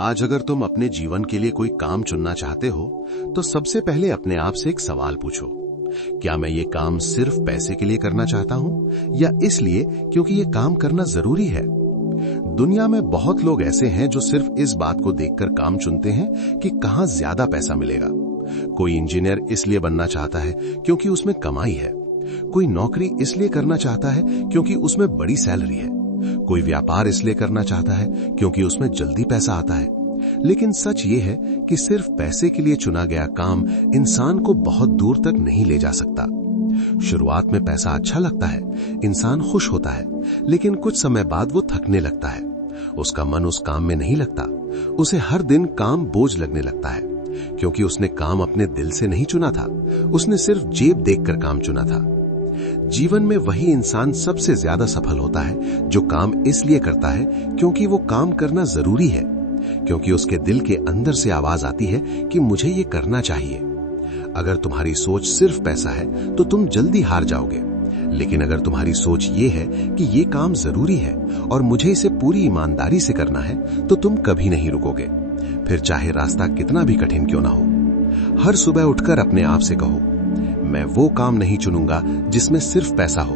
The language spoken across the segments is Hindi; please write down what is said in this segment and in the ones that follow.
आज अगर तुम अपने जीवन के लिए कोई काम चुनना चाहते हो तो सबसे पहले अपने आप से एक सवाल पूछो। क्या मैं ये काम सिर्फ पैसे के लिए करना चाहता हूं या इसलिए क्योंकि ये काम करना जरूरी है? दुनिया में बहुत लोग ऐसे हैं जो सिर्फ इस बात को देखकर काम चुनते हैं कि कहां ज्यादा पैसा मिलेगा। कोई इंजीनियर इसलिए बनना चाहता है क्योंकि उसमें कमाई है। कोई नौकरी इसलिए करना चाहता है क्योंकि उसमें बड़ी सैलरी है। कोई व्यापार इसलिए करना चाहता है क्योंकि उसमें जल्दी पैसा आता है। लेकिन सच ये है कि सिर्फ पैसे के लिए चुना गया काम इंसान को बहुत दूर तक नहीं ले जा सकता। शुरुआत में पैसा अच्छा लगता है, इंसान खुश होता है, लेकिन कुछ समय बाद वो थकने लगता है। उसका मन उस काम में नहीं लगता। उसे हर दिन काम बोझ लगने लगता है, क्योंकि उसने काम अपने दिल से नहीं चुना था। उसने सिर्फ जेब देखकर काम चुना था। जीवन में वही इंसान सबसे ज्यादा सफल होता है जो काम इसलिए करता है क्योंकि वो काम करना जरूरी है, क्योंकि उसके दिल के अंदर से आवाज आती है कि मुझे ये करना चाहिए। अगर तुम्हारी सोच सिर्फ पैसा है तो तुम जल्दी हार जाओगे, लेकिन अगर तुम्हारी सोच ये है कि ये काम जरूरी है और मुझे इसे पूरी ईमानदारी से करना है तो तुम कभी नहीं रुकोगे, फिर चाहे रास्ता कितना भी कठिन क्यों ना हो। हर सुबह उठकर अपने आप से कहो, मैं वो काम नहीं चुनूंगा जिसमें सिर्फ पैसा हो।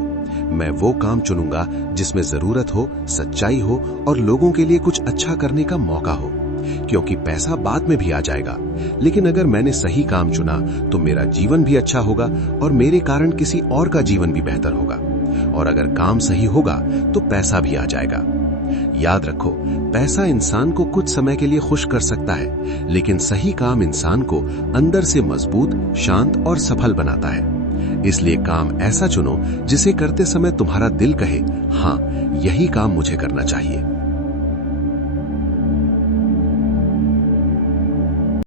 मैं वो काम चुनूंगा जिसमें जरूरत हो, सच्चाई हो और लोगों के लिए कुछ अच्छा करने का मौका हो। क्योंकि पैसा बाद में भी आ जाएगा, लेकिन अगर मैंने सही काम चुना तो मेरा जीवन भी अच्छा होगा और मेरे कारण किसी और का जीवन भी बेहतर होगा। और अगर काम सही होगा तो पैसा भी आ जाएगा। याद रखो, पैसा इंसान को कुछ समय के लिए खुश कर सकता है, लेकिन सही काम इंसान को अंदर से मजबूत, शांत और सफल बनाता है। इसलिए काम ऐसा चुनो जिसे करते समय तुम्हारा दिल कहे, हाँ, यही काम मुझे करना चाहिए।